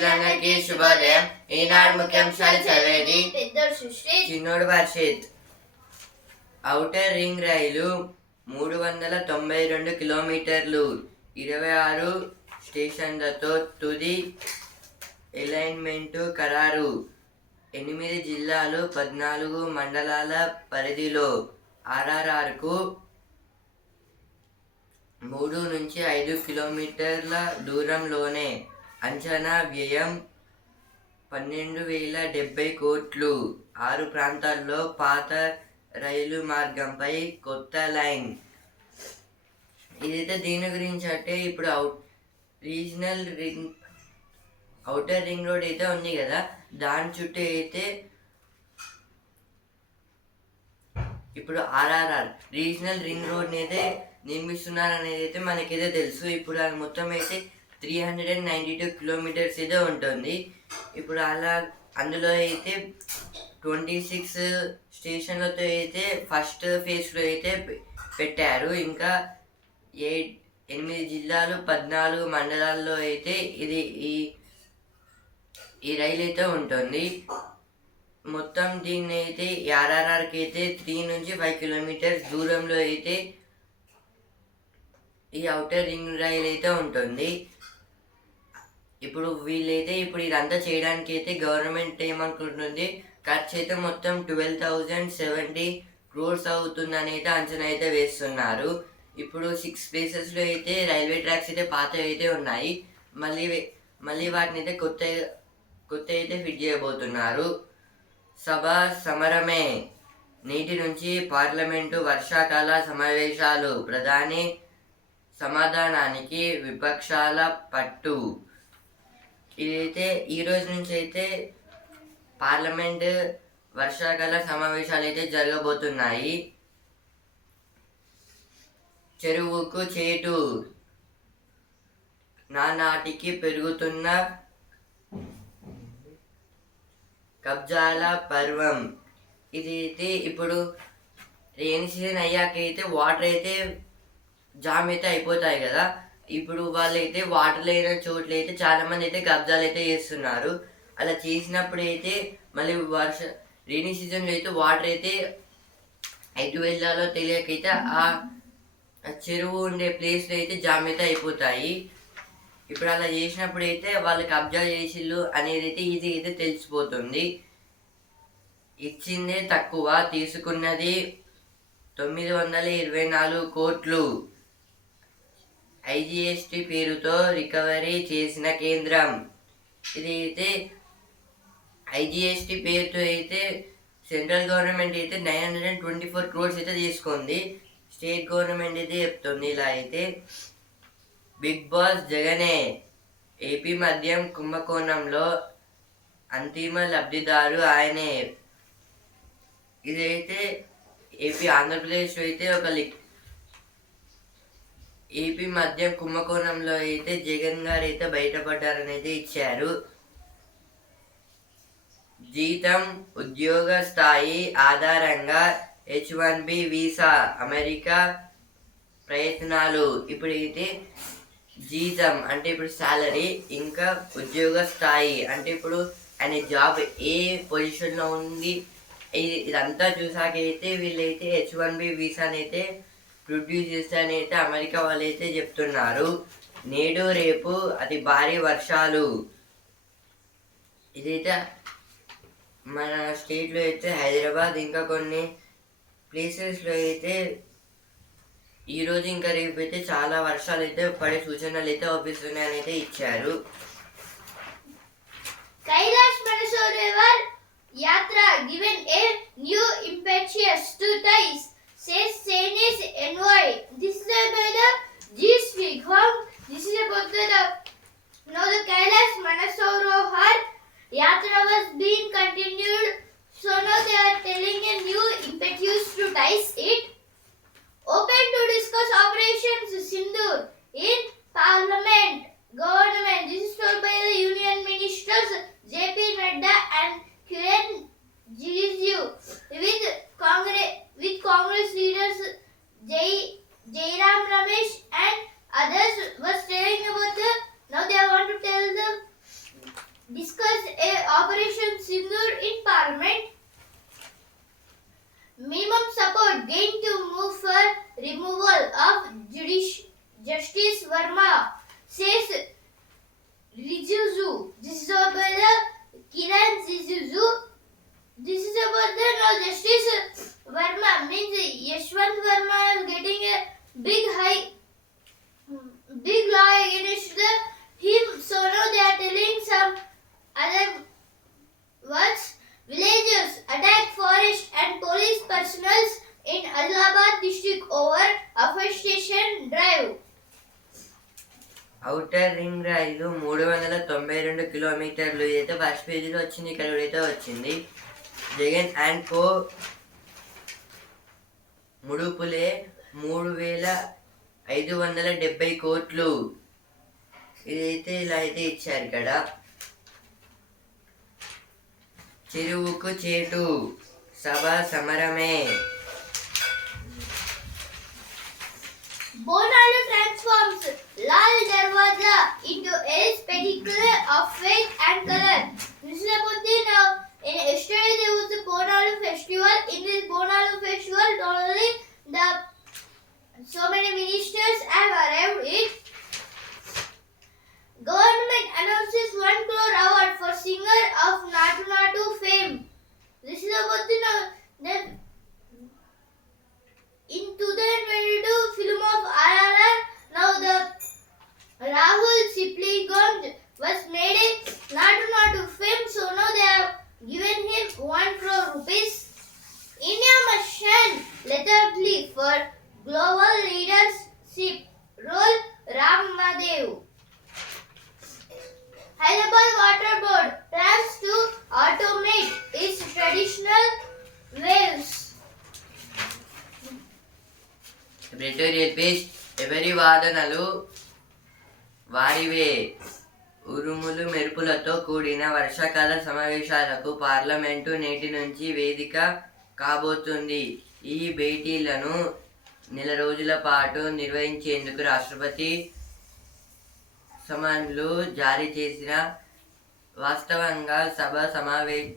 మిత్రులందరికీ శుభోదయం. ఈనాడు ముఖ్యాంశాలు చదివేది చిన్నోడు వర్షిత్ ఔటర్ రింగ్ రైలు మూడు వందల తొంభై రెండు కిలోమీటర్లు. ఇరవై ఆరు స్టేషన్లతో తుది అలైన్మెంట్ ఖరారు. ఎనిమిది జిల్లాలు పద్నాలుగు మండలాల పరిధిలో. ఆర్ఆర్ఆర్కు మూడు నుంచి ఐదు కిలోమీటర్ల దూరంలోనే. అంచనా వ్యయం పన్నెండు వేల డెబ్బై కోట్లు. ఆరు ప్రాంతాల్లో పాత రైలు మార్గంపై కొత్త లైన్. ఇదైతే దీని గురించి అంటే ఇప్పుడు out regional ring outer ring road అయితే ఉంది కదా దాని చుట్టూ అయితే ఇప్పుడు ఆర్ఆర్ఆర్ రీజనల్ రింగ్ రోడ్ని అయితే నిర్మిస్తున్నారు అనేది అయితే మనకైతే తెలుసు. ఇప్పుడు అది మొత్తం అయితే three hundred and ninety two kilometres అయితే ఉంటుంది. ఇప్పుడు అలా అందులో అయితే ట్వంటీ సిక్స్ స్టేషన్లతో అయితే ఫస్ట్ ఫేజ్లో అయితే పె- పెట్టారు. ఇంకా ఎయిట్ ఎనిమిది జిల్లాలు పద్నాలుగు మండలాల్లో అయితే ఇది ఈ ఈ రైలు అయితే ఉంటుంది. మొత్తం దీన్ని అయితే ఆర్ఆర్ఆర్కి అయితే త్రీ నుంచి ఫైవ్ కిలోమీటర్స్ దూరంలో అయితే ఈ అవుటర్ రింగ్ రైల్ అయితే ఉంటుంది. ఇప్పుడు వీళ్ళైతే ఇప్పుడు ఇదంతా చేయడానికి అయితే గవర్నమెంట్ ఏమనుకుంటుంది? ఖర్చు అయితే మొత్తం ట్వెల్వ్ థౌజండ్ సెవెంటీ క్రోర్స్ అవుతుందని అయితే అంచనా అయితే వేస్తున్నారు. ఇప్పుడు సిక్స్ ప్లేసెస్లో అయితే రైల్వే ట్రాక్స్ అయితే పాత అయితే ఉన్నాయి. మళ్ళీ మళ్ళీ వాటిని అయితే కొత్త కొత్త అయితే ఫిట్ చేయబోతున్నారు. సభ సమరమే. నేటి నుంచి పార్లమెంటు వర్షాకాల సమావేశాలు. ప్రధాని సమాధానానికి విపక్షాల పట్టు. ఇదైతే ఈ రోజు నుంచి అయితే పార్లమెంట్ వర్షాకాల సమావేశాలు అయితే జరగబోతున్నాయి. చెరువుకు చేటు. నానాటికి పెరుగుతున్న కబ్జాల పర్వం. ఇది అయితే ఇప్పుడు రెయిన్ సీజన్ అయ్యాక అయితే వాటర్ అయితే జామ్ అయితే అయిపోతాయి కదా. ఇప్పుడు వాళ్ళైతే వాటర్ లేని చోట్ల అయితే చాలా మంది అయితే కబ్జాలు అయితే చేస్తున్నారు. అలా చేసినప్పుడు అయితే మళ్ళీ వర్ష రెయినీ సీజన్లో అయితే వాటర్ అయితే ఎటు వెళ్ళాలో తెలియకైతే ఆ ఆ చెరువు ఉండే ప్లేస్లో అయితే జామ్ అయితే అయిపోతాయి. ఇప్పుడు అలా చేసినప్పుడు అయితే వాళ్ళు కబ్జా చేసిళ్ళు అనేది అయితే ఇది అయితే తెలిసిపోతుంది. ఇచ్చిందే తక్కువ తీసుకున్నది తొమ్మిది వందల ఇరవై నాలుగు కోట్లు. ఐజిఎస్టి పేరుతో రికవరీ చేసిన కేంద్రం. ఇది అయితే ఐజిఎస్టి పేరుతో అయితే సెంట్రల్ గవర్నమెంట్ అయితే nine hundred and twenty four crores అయితే తీసుకుంది. స్టేట్ గవర్నమెంట్ అయితే చెప్తుంది ఇలా అయితే. బిగ్ బాస్ జగనే ఏపీ మద్యం కుంభకోణంలో అంతిమ లబ్ధిదారు ఆయనే. ఇదైతే ఏపీ ఆంధ్రప్రదేశ్ అయితే ఒక లిక్ ఏపీ మద్యం కుంభకోణంలో అయితే జగన్ గారు అయితే బయటపడ్డారని అయితే ఇచ్చారు. జీతం ఉద్యోగ స్థాయి ఆధారంగా H one B visa America ప్రయత్నాలు. ఇప్పుడైతే జీతం అంటే ఇప్పుడు శాలరీ ఇంకా ఉద్యోగ స్థాయి అంటే ఇప్పుడు ఆయన జాబ్ ఏ పొజిషన్లో ఉంది ఇది- ఇదంతా చూసాక అయితే వీళ్ళైతే హెచ్ వన్ బి వీసాని అయితే ప్రొడ్యూస్ చేస్తారని అయితే అమెరికా వాళ్ళు అయితే చెప్తున్నారు. నేడు రేపు అతి భారీ వర్షాలు. ఇదైతే మన స్టేట్లో అయితే హైదరాబాద్ ఇంకా కొన్ని ప్లేసెస్లో అయితే ఈరోజు ఇంకా రేపు అయితే చాలా వర్షాలు అయితే పడే సూచనలు అయితే అవుపిస్తున్నాయని అయితే ఇచ్చారు. Kailash Mansarovar Yatra given a new impetus to ties, says Chinese envoy. This is about the G Speak Home. This is about the, now the Kailash Manasorovar Yatra was being continued. So now they are telling a new impetus to dice it. Open to discuss operations Sindur in కిలోమీటర్లు అయితే first పేజీలో వచ్చింది ఇక్కడ అయితే వచ్చింది. Jagan and co ముడుపులే మూడు వేల ఐదు వందల డెబ్బై కోట్లు. ఇదైతే ఇలా అయితే ఇచ్చారు ఇక్కడ. చెరువుకు చేటు. సభ సమరమే. Bonalu transforms Lal Darwaza into a spectacle of faith and color. Editorial page ఎవరి వాదనలు? వారివే. ఉరుములు మెరుపులతో కూడిన వర్షాకాల సమావేశాలకు పార్లమెంటు నేటి నుంచి వేదిక కాబోతుంది. ఈ భేటీలను నెల రోజుల పాటు నిర్వహించేందుకు రాష్ట్రపతి సమన్లు జారీ చేసిన వాస్తవంగా సభ సమావే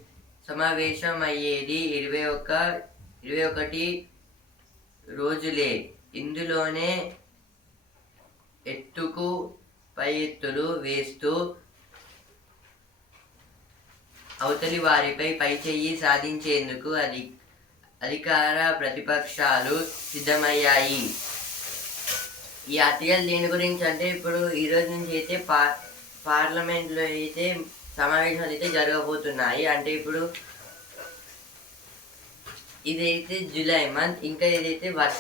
సమావేశమయ్యేది ఇరవై ఒక్క ఇరవై ఒకటి రోజులే. ఇందులోనే ఎత్తుకు పై ఎత్తులు వేస్తూ అవతలి వారిపై పై చెయ్యి సాధించేందుకు అది అధికార ప్రతిపక్షాలు సిద్ధమయ్యాయి. ఈ ఆర్టికల్ దేని గురించి అంటే ఇప్పుడు ఈ రోజు నుంచి అయితే పా పార్లమెంట్లో అయితే సమావేశాలు అయితే జరగబోతున్నాయి. అంటే ఇప్పుడు ఇదైతే జూలై మంత్ ఇంకా ఇదైతే వర్ష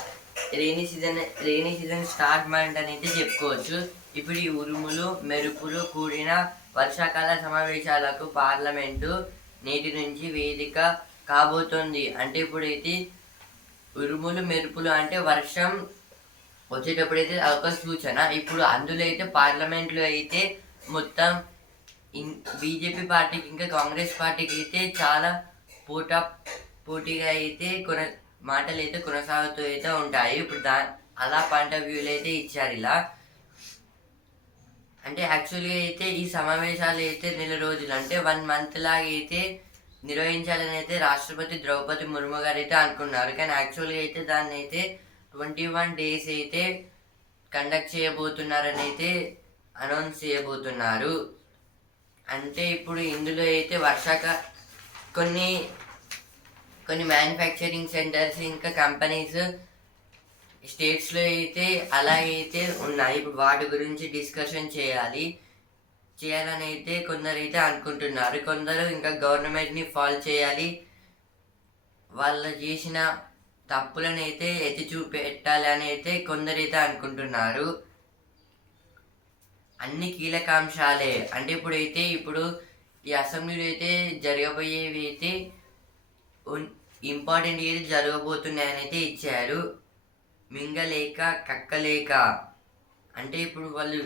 rainy season rainy season start month అని అయితే చెప్పుకోవచ్చు. ఇప్పుడు ఈ ఉరుములు మెరుపులు కూడిన వర్షాకాల సమావేశాలకు పార్లమెంటు నేటి నుంచి వేదిక కాబోతోంది. అంటే ఇప్పుడైతే ఉరుములు మెరుపులు అంటే వర్షం వచ్చేటప్పుడైతే ఒక సూచన. ఇప్పుడు అందులో అయితే పార్లమెంట్లో అయితే మొత్తం బీజేపీ పార్టీకి ఇంకా కాంగ్రెస్ పార్టీకి అయితే చాలా పోటా పోటీగా అయితే కొన మాటలు అయితే కొనసాగుతూ అయితే ఉంటాయి. ఇప్పుడు దా అలా పాయింట్ ఆఫ్ అయితే ఇచ్చారు ఇలా. అంటే యాక్చువల్గా అయితే ఈ సమావేశాలు అయితే నెల రోజులు అంటే వన్ మంత్ లాగా అయితే నిర్వహించాలని అయితే రాష్ట్రపతి ద్రౌపది ముర్ము గారు అయితే అనుకున్నారు. కానీ యాక్చువల్గా అయితే దాన్ని అయితే ట్వంటీ వన్ డేస్ అయితే కండక్ట్ చేయబోతున్నారని అయితే అనౌన్స్ చేయబోతున్నారు. అంటే ఇప్పుడు ఇందులో అయితే వర్షాక కొన్ని కొన్ని మ్యానుఫ్యాక్చరింగ్ సెంటర్స్ ఇంకా కంపెనీస్ స్టేట్స్లో అయితే అలా అయితే ఉన్నాయి. ఇప్పుడు వాటి గురించి డిస్కషన్ చేయాలి. చేయాలని అయితే కొందరు అయితే అనుకుంటున్నారు. కొందరు ఇంకా గవర్నమెంట్ని ఫాలో చేయాలి. వాళ్ళు చేసిన తప్పులను అయితే ఎత్తి చూపెట్టాలి అని అయితే కొందరైతే అనుకుంటున్నారు. అన్ని కీలక అంశాలే అంటే ఇప్పుడైతే ఇప్పుడు ఈ అసెంబ్లీలో అయితే జరగబోయేవి అయితే ఇంపార్టెంట్ ఏది జరగబోతున్నాయనైతే ఇచ్చారు. మింగలేక కక్కలేక. అంటే ఇప్పుడు వాళ్ళు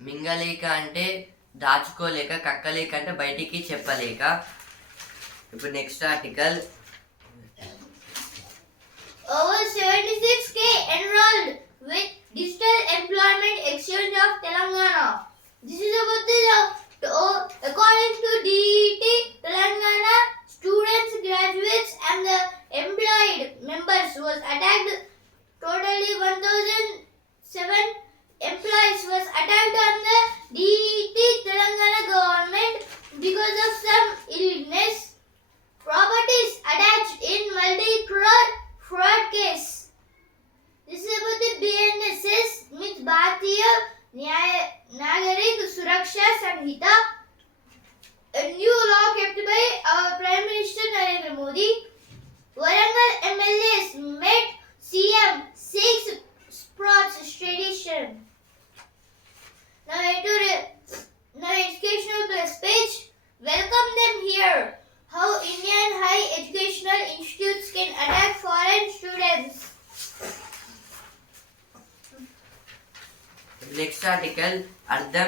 మింగలేక అంటే దాచుకోలేక కక్కలేక అంటే బయటికి చెప్పలేక. ఇప్పుడు next article. Over seventy six K enrolled with digital employment exchange of Telangana this is about the to DEET Telangana students, graduates, and the employed members was attacked. Totally 1,007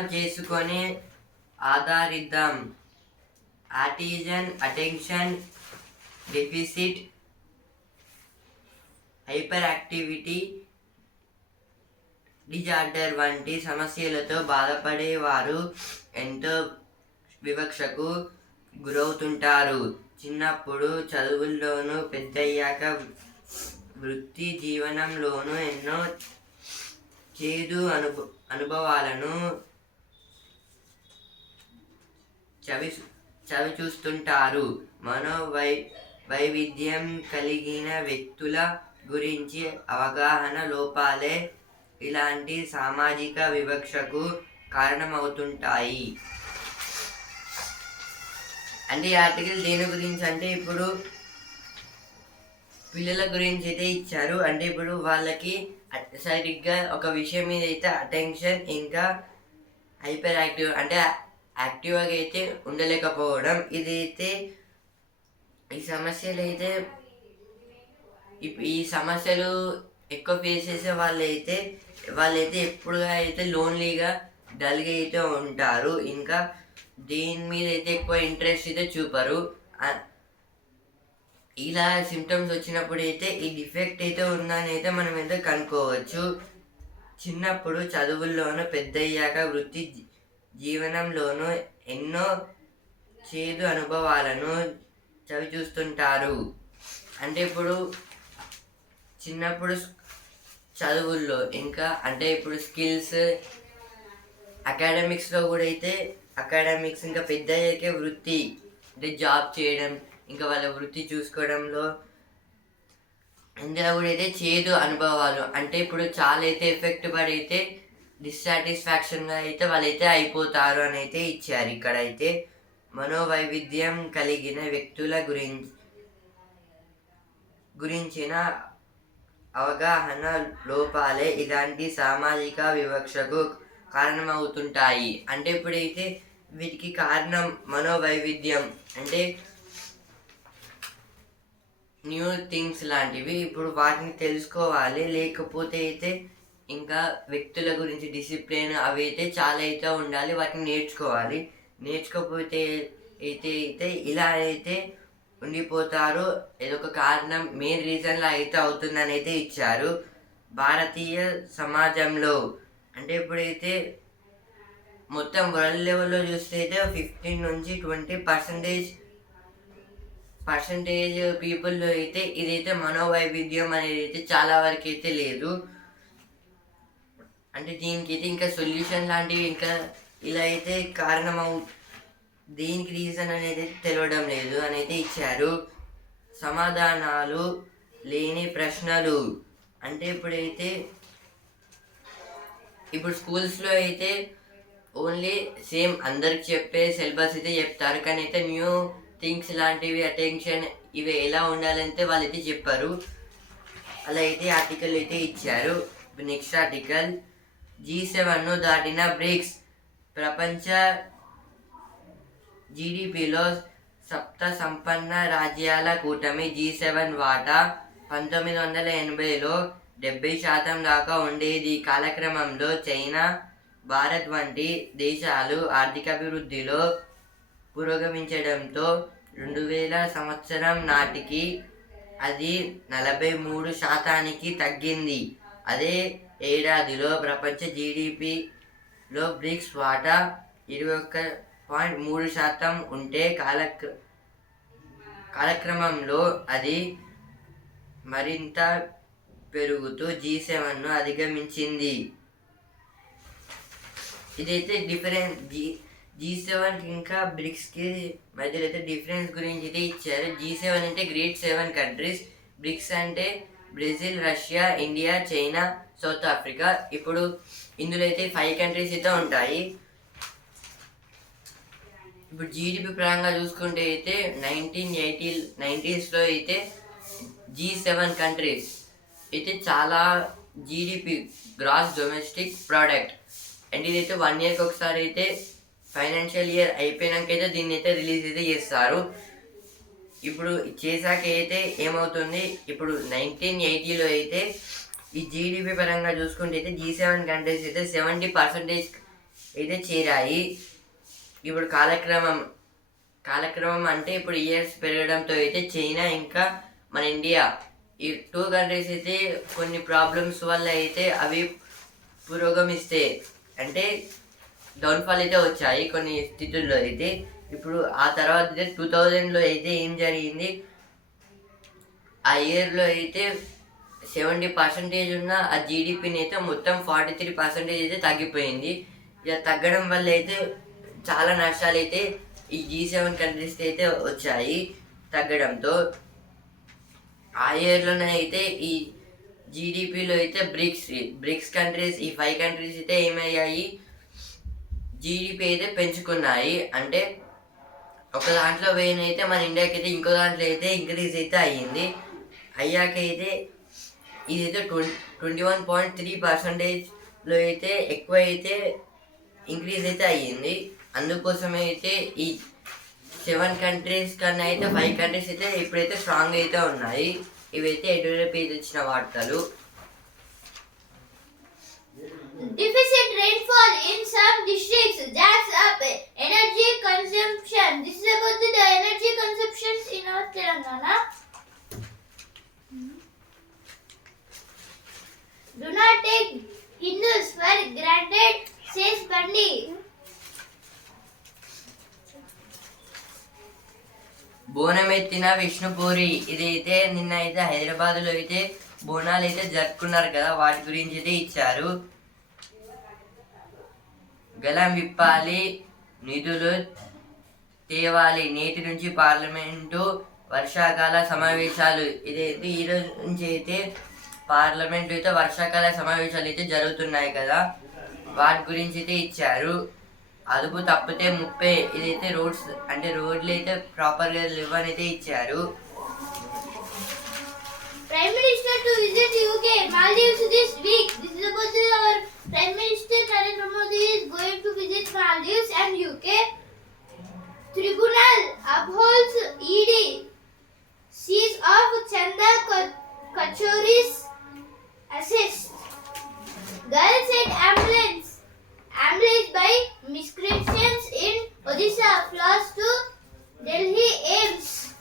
అర్థం చేసుకొని ఆధారిద్దాం. ఆర్టిజన్ attention deficit hyper activity disorder వంటి సమస్యలతో బాధపడేవారు ఎంతో వివక్షకు గురవుతుంటారు. చిన్నప్పుడు చదువుల్లోనూ పెద్దయ్యాక వృత్తి జీవనంలోనూ ఎన్నో చేదు అనుభ అనుభవాలను చవి చవి చూస్తుంటారు మనోవై వైవిధ్యం కలిగిన వ్యక్తుల గురించి అవగాహన లోపాలే ఇలాంటి సామాజిక వివక్షకు కారణమవుతుంటాయి. అంటే ఈ ఆర్టికల్ దేని గురించి అంటే ఇప్పుడు పిల్లల గురించి అయితే ఇచ్చారు. అంటే ఇప్పుడు వాళ్ళకి సరిగ్గా ఒక విషయం మీద అయితే అటెన్షన్ ఇంకా హైపర్ యాక్టివ్ అంటే యాక్టివ్గా అయితే ఉండలేకపోవడం. ఇదైతే ఈ సమస్యలు అయితే ఈ సమస్యలు ఎక్కువ ఫేస్ చేసే వాళ్ళైతే వాళ్ళైతే ఎప్పుడు అయితే లోన్లీగా డల్గా అయితే ఉంటారు. ఇంకా దేని మీద అయితే ఎక్కువ ఇంట్రెస్ట్ అయితే చూపరు. ఇలా సిమ్టమ్స్ వచ్చినప్పుడు అయితే ఈ డిఫెక్ట్ అయితే ఉందని అయితే మనం అయితే కనుక్కోవచ్చు. చిన్నప్పుడు చదువుల్లోనూ పెద్దయ్యాక వృత్తి జీవనంలోనూ ఎన్నో చేదు అనుభవాలను చవి చూస్తుంటారు అంటే ఇప్పుడు చిన్నప్పుడు చదువుల్లో ఇంకా అంటే ఇప్పుడు స్కిల్స్ అకాడమిక్స్లో కూడా అయితే అకాడమిక్స్ ఇంకా పెద్ద అయ్యాకే వృత్తి అంటే జాబ్ చేయడం ఇంకా వాళ్ళ వృత్తి చూసుకోవడంలో ఇందులో కూడా అయితే చేదు అనుభవాలు. అంటే ఇప్పుడు చాలా అయితే ఎఫెక్ట్ పడైతే డిస్సాటిస్ఫాక్షన్గా అయితే వాళ్ళైతే అయిపోతారు అని అయితే ఇచ్చారు. ఇక్కడైతే మనోవైవిధ్యం కలిగిన వ్యక్తుల గురించి గురించిన అవగాహన లోపాలే ఇలాంటి సామాజిక వివక్షకు కారణమవుతుంటాయి. అంటే ఇప్పుడైతే వీటికి కారణం మనోవైవిధ్యం. అంటే న్యూ థింగ్స్ లాంటివి. ఇప్పుడు వాటిని తెలుసుకోవాలి. లేకపోతే అయితే ఇంకా వ్యక్తుల గురించి డిసిప్లిన్ అవి అయితే చాలా అయితే ఉండాలి వాటిని నేర్చుకోవాలి. నేర్చుకోకపోతే అయితే అయితే ఇలా అయితే ఉండిపోతారు. ఇదొక కారణం మెయిన్ రీజన్లో అయితే అవుతుందని అయితే ఇచ్చారు. భారతీయ సమాజంలో అంటే ఇప్పుడైతే మొత్తం వరల్డ్ లెవెల్లో చూస్తే అయితే ఫిఫ్టీన్ నుంచి ట్వంటీ పర్సెంటేజ్ పర్సంటేజ్ పీపుల్లో అయితే ఇదైతే మనోవైవిధ్యం అనేది అయితే చాలా వరకు అయితే లేదు. అంటే దీనికి అయితే ఇంకా సొల్యూషన్ లాంటివి ఇంకా ఇలా అయితే కారణమవు దీనికి రీజన్ అనేది తెలియడం లేదు అని అయితే ఇచ్చారు. సమాధానాలు లేని ప్రశ్నలు. అంటే ఇప్పుడైతే ఇప్పుడు స్కూల్స్లో అయితే ఓన్లీ సేమ్ అందరికి చెప్పే సిలబస్ అయితే చెప్తారు. కానీ అయితే న్యూ థింగ్స్ లాంటివి అటెన్షన్ ఇవి ఎలా ఉండాలంటే వాళ్ళైతే చెప్పారు. అలా అయితే ఆర్టికల్ అయితే ఇచ్చారు. Next article. జీ సెవెన్ను దాటిన బ్రిక్స్ ప్రపంచ జీడిపిలో సప్త సంపన్న రాజ్యాల కూటమి జీ సెవెన్ వాటా పంతొమ్మిది వందల ఎనభైలో డెబ్బై శాతం దాకా ఉండేది. ఈ కాలక్రమంలో చైనా భారత్ వంటి దేశాలు ఆర్థికాభివృద్ధిలో పురోగమించడంతో రెండు వేల సంవత్సరం నాటికి అది నలభై మూడు శాతానికి తగ్గింది. అదే ఏడాదిలో ప్రపంచ జీడిపిలో బ్రిక్స్ వాటా ఇరవై ఒక్క పాయింట్ మూడు శాతం ఉంటే కాలక్ర కాలక్రమంలో అది మరింత పెరుగుతూ జీ సెవెన్ను అధిగమించింది. ఇదైతే డిఫరెన్స్ జీ జీ సెవెన్ ఇంకా బ్రిక్స్కి మధ్యలో అయితే డిఫరెన్స్ గురించి అయితే ఇచ్చారు. జీ సెవెన్ అంటే గ్రేట్ సెవెన్ కంట్రీస్. బ్రిక్స్ అంటే Brazil Russia India China South Africa ఇప్పుడు ఇందులో అయితే ఫైవ్ కంట్రీస్ అయితే ఉంటాయి. ఇప్పుడు జీడిపి పరంగా చూసుకుంటే అయితే నైన్టీన్ ఎయిటీ నైంటీస్లో అయితే జీ సెవెన్ కంట్రీస్ అయితే చాలా GDP gross domestic product and ఇదైతే వన్ ఇయర్కి ఒకసారి అయితే ఫైనాన్షియల్ ఇయర్ అయిపోయినాక అయితే దీన్ని అయితే రిలీజ్ అయితే చేస్తారు. ఇప్పుడు చేశాక అయితే ఏమవుతుంది? ఇప్పుడు నైన్టీన్ ఎయిటీలో అయితే ఈ జీడిపి పరంగా చూసుకుంటే అయితే జీ సెవెన్ కంట్రీస్ అయితే సెవెంటీ పర్సెంటేజ్ అయితే చేరాయి. ఇప్పుడు కాలక్రమం కాలక్రమం అంటే ఇప్పుడు ఇయర్స్ పెరగడంతో అయితే చైనా ఇంకా మన ఇండియా ఈ టూ కంట్రీస్ అయితే కొన్ని ప్రాబ్లమ్స్ వల్ల అయితే అవి పురోగమిస్తే అంటే డౌన్ఫాల్ అయితే వచ్చాయి కొన్ని స్థితుల్లో అయితే. ఇప్పుడు ఆ తర్వాత అయితే టూ థౌజండ్లో అయితే ఏం జరిగింది? ఆ ఇయర్లో అయితే సెవెంటీ పర్సెంటేజ్ ఉన్న ఆ జీడిపిని అయితే మొత్తం ఫార్టీ త్రీ పర్సెంటేజ్ అయితే తగ్గిపోయింది. ఇక తగ్గడం వల్ల అయితే చాలా నష్టాలు అయితే ఈ జీ సెవెన్ కంట్రీస్కి అయితే వచ్చాయి తగ్గడంతో. ఆ ఇయర్లోనే అయితే ఈ జీడిపిలో అయితే బ్రిక్స్ బ్రిక్స్ కంట్రీస్ ఈ ఫైవ్ కంట్రీస్ అయితే ఏమయ్యాయి? జీడిపి అయితే పెంచుకున్నాయి. అంటే ఒక దాంట్లో వెయిన్ అయితే మన ఇండియాకి అయితే ఇంకో దాంట్లో అయితే ఇంక్రీజ్ అయితే అయ్యింది. అయ్యాక అయితే ఇదైతే twenty twenty one point three పర్సంటేజ్లో అయితే ఎక్కువ అయితే ఇంక్రీజ్ అయితే అయ్యింది. అందుకోసమే అయితే ఈ సెవెన్ కంట్రీస్ కన్నా అయితే ఫైవ్ కంట్రీస్ అయితే ఇప్పుడైతే స్ట్రాంగ్ అయితే ఉన్నాయి. ఇవైతే ఎటువైపు అయితే వచ్చిన వార్తలు? Deficit rainfall in some districts jacks up energy consumption. This is about the energy consumptions in our Telangana. Do not take Hindus for granted, says Bandi. బోనం ఎత్తిన విష్ణుపూరి. ఇదైతే నిన్న అయితే హైదరాబాద్లో అయితే బోనాలు అయితే జరుపుకున్నారు కదా వాటి గురించి అయితే ఇచ్చారు. గలం విప్పాలి నిధులు తేవాలి. నేటి నుంచి పార్లమెంటు వర్షాకాల సమావేశాలు. ఇదైతే ఈ రోజు నుంచి అయితే పార్లమెంటు అయితే వర్షాకాల సమావేశాలు అయితే జరుగుతున్నాయి కదా వాటి గురించి అయితే ఇచ్చారు. అదుపు తప్పితే ముప్పై ఇదైతే రోడ్స్ అంటే రోడ్లు అయితే ప్రాపర్గా లేవని అయితే ఇచ్చారు Prime Minister to visit UK, Maldives this week. This is about the, our Prime Minister Narendra Modi is going to visit Maldives and UK. Tribunal upholds ED. Sees of Chanda Ko- Kachori's assist. Girls at ambulance. Ambulance by miscreants in Odisha flies to Delhi aims.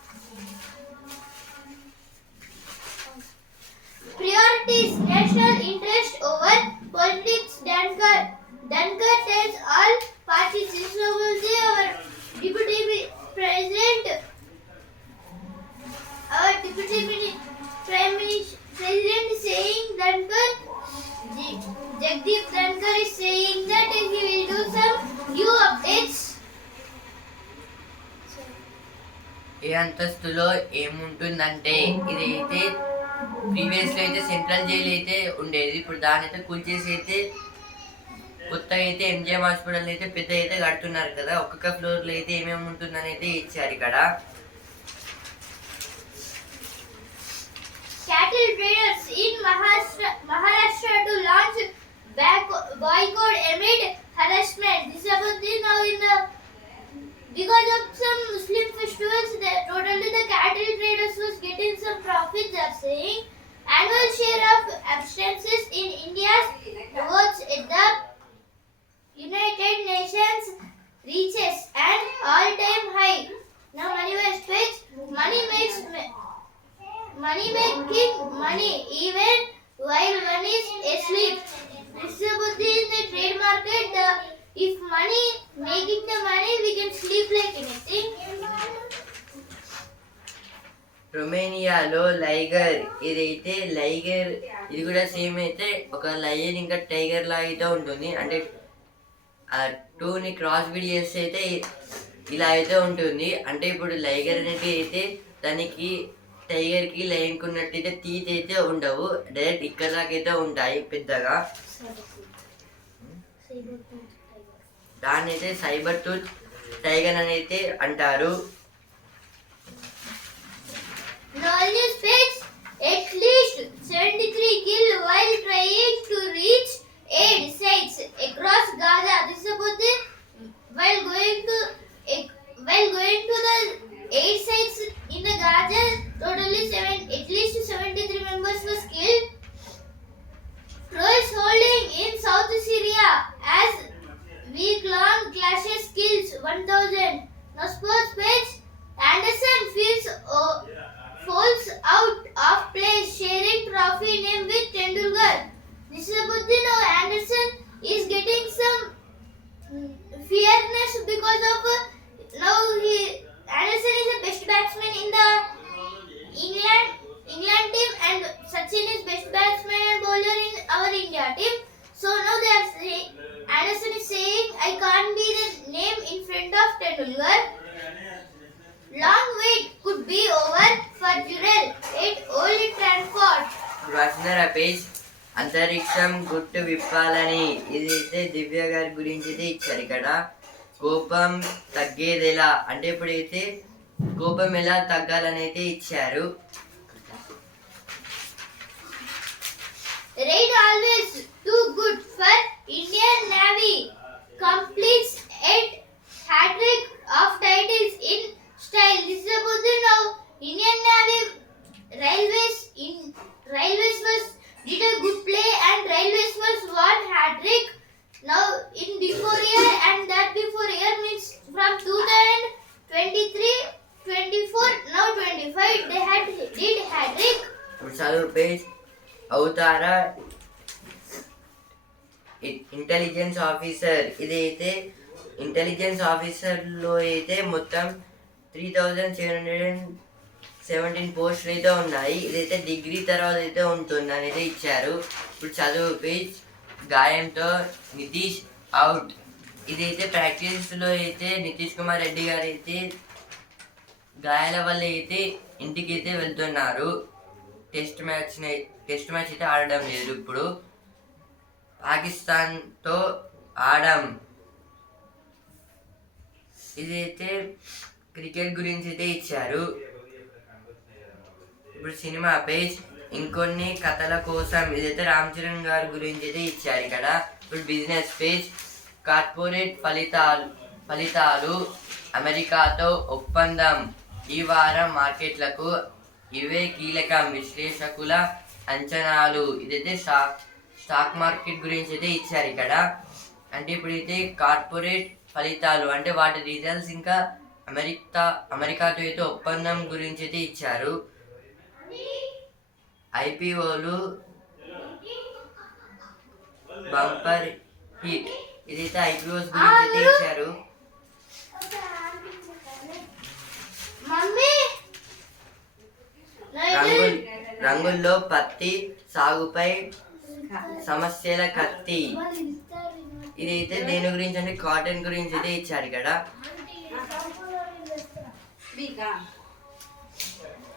Priorities national interest over politics. Dunker, Dunker tells all parties this will be our deputy president, అంతస్తులో ఏముంటుందంటే ఇదైతే ప్రీవియస్లో అయితే central jail అయితే ఉండేది. ఇప్పుడు దాని అయితే కూల్చేసి అయితే కొత్త అయితే ఎంజిఎం హాస్పిటల్ అయితే పెద్ద అయితే కడుతున్నారు కదా. ఒక్కొక్క ఫ్లోర్లో అయితే ఏమేమి ఉంటుందని అయితే ఇచ్చారు ఇక్కడ. Cattle traders in Maharashtra, Maharashtra to launch boycott amid harassment. This is now in the because of some Muslim festivals, the totally the cattle traders was getting some profits. Are saying annual share of abstinences in India's votes at the United Nations reaches an all-time high. Now, money was page. Money makes money making money even while one is asleep. This is the trade market. The if money making the money, we can sleep like anything. రొమేనియాలో liger ఇదైతే liger ఇది కూడా same అయితే ఒక lion ఇంకా tiger లాగా అయితే ఉంటుంది. అంటే ఆ టూని క్రాస్ బిడ్ చేస్తే అయితే ఇలా అయితే ఉంటుంది. అంటే ఇప్పుడు లైగర్ అనేది అయితే దానికి టైగర్కి లయన్కి ఉన్నట్టయితే టీత్ అయితే ఉండవు. డైరెక్ట్ ఇక్కడ దాకా అయితే ఉంటాయి పెద్దగా. దాన్ని అయితే సైబర్ టూత్ టైగర్ అని అయితే అంటారు Now news page, at least 73 killed while trying to reach aid sites across Gaza. This is about the while going to while going to the aid sites in the Gaza. Totally seven, at least 73 members was killed. Troy's holding in South Syria as week-long clashes kills 1,000. Now sports page, Anderson feels. Oh, falls out of place sharing trophy name with Tendulkar. This is about the now Anderson is getting some mm, fearness because of uh, now he Anderson is the best batsman in the England England team and Sachin is best batsman and bowler in our India team. So now they are Anderson is saying I can't be the name in front of Tendulkar. Long wait could be over for Jurel It only transport. రాసిన page అంతరిక్షం గుట్టు విప్పాలని ఇదైతే దివ్య గారి గురించిది ఇచ్చారు ఇక్కడ కోపం తగ్గేది ఎలా అంటే ఇప్పుడైతే కోపం ఎలా తగ్గాలని అయితే ఇచ్చారు Raid always too good for Indian Navy. Intelligence ఆఫీసర్లో అయితే మొత్తం three thousand seven hundred and seventeen పోస్టులు అయితే ఉన్నాయి. ఇదైతే డిగ్రీ తర్వాత అయితే ఉంటుంది అని అయితే ఇచ్చారు. ఇప్పుడు చదువు పేజ్ గాయంతో నితీష్ అవుట్ ఇదైతే ప్రాక్టీస్లో అయితే నితీష్ కుమార్ రెడ్డి గారు అయితే గాయాల వల్ల అయితే ఇంటికి అయితే వెళ్తున్నారు. టెస్ట్ మ్యాచ్ టెస్ట్ మ్యాచ్ అయితే ఆడడం లేదు ఇప్పుడు. పాకిస్తాన్తో ఆడాం ఇదైతే క్రికెట్ గురించి అయితే ఇచ్చారు. ఇప్పుడు సినిమా పేజ్ ఇంకొన్ని కథల కోసం ఇదైతే రామ్ చరణ్ గారి గురించి అయితే ఇచ్చారు ఇక్కడ. ఇప్పుడు బిజినెస్ పేజ్ కార్పొరేట్ ఫలితాలు ఫలితాలు అమెరికాతో ఒప్పందం. ఈ వారం మార్కెట్లకు ఇవే కీలకం విశ్లేషకుల అంచనాలు. ఇదైతే స్టాక్ స్టాక్ మార్కెట్ గురించి అయితే ఇచ్చారు ఇక్కడ. అంటే ఇప్పుడు అయితే కార్పొరేట్ ఫలితాలు అంటే వాటి రిజల్ట్స్ ఇంకా అమెరికా అమెరికాతో అయితే ఒప్పందం గురించి అయితే ఇచ్చారు. ఐపీఓలు బంపర్ హిట్ ఇదైతే ఐపీఓస్ గురించి అయితే ఇచ్చారు. మమ్మీ! రంగుల్ రంగుల్లో పత్తి సాగుపై సమస్యల కత్తి. ఇదైతే దేని గురించి అంటే కాటన్ గురించి అయితే ఇచ్చారు ఇక్కడ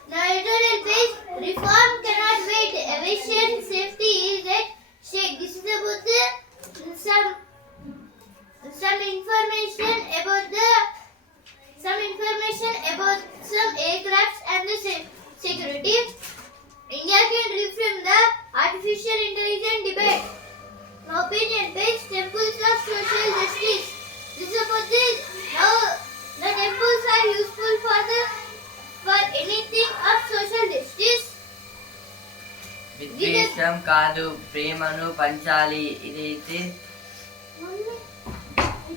The editorial page reform cannot wait. Aviation safety is at stake. This is about the some some information about the some information about some aircrafts and the ప్రేమను పంచాలి. ఇదైతే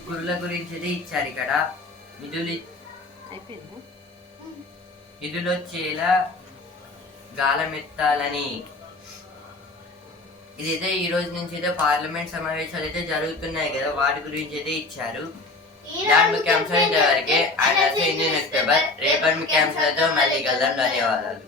గురుల గురించి అయితే ఇచ్చారు ఇక్కడ. నిధులు నిధులు వచ్చేలా గాలమెత్తాలని. ఇదైతే ఈ రోజు నుంచి అయితే పార్లమెంట్ సమావేశాలు అయితే జరుగుతున్నాయి కదా వాటి గురించి అయితే ఇచ్చారు దాని ముఖ్యాంశాలు ఇంతవరకే ఆయన న్యూస్ పేపర్ రేపటి ముఖ్యాంశాలతో మళ్ళీ కలుద్దాం ధన్యవాదాలు.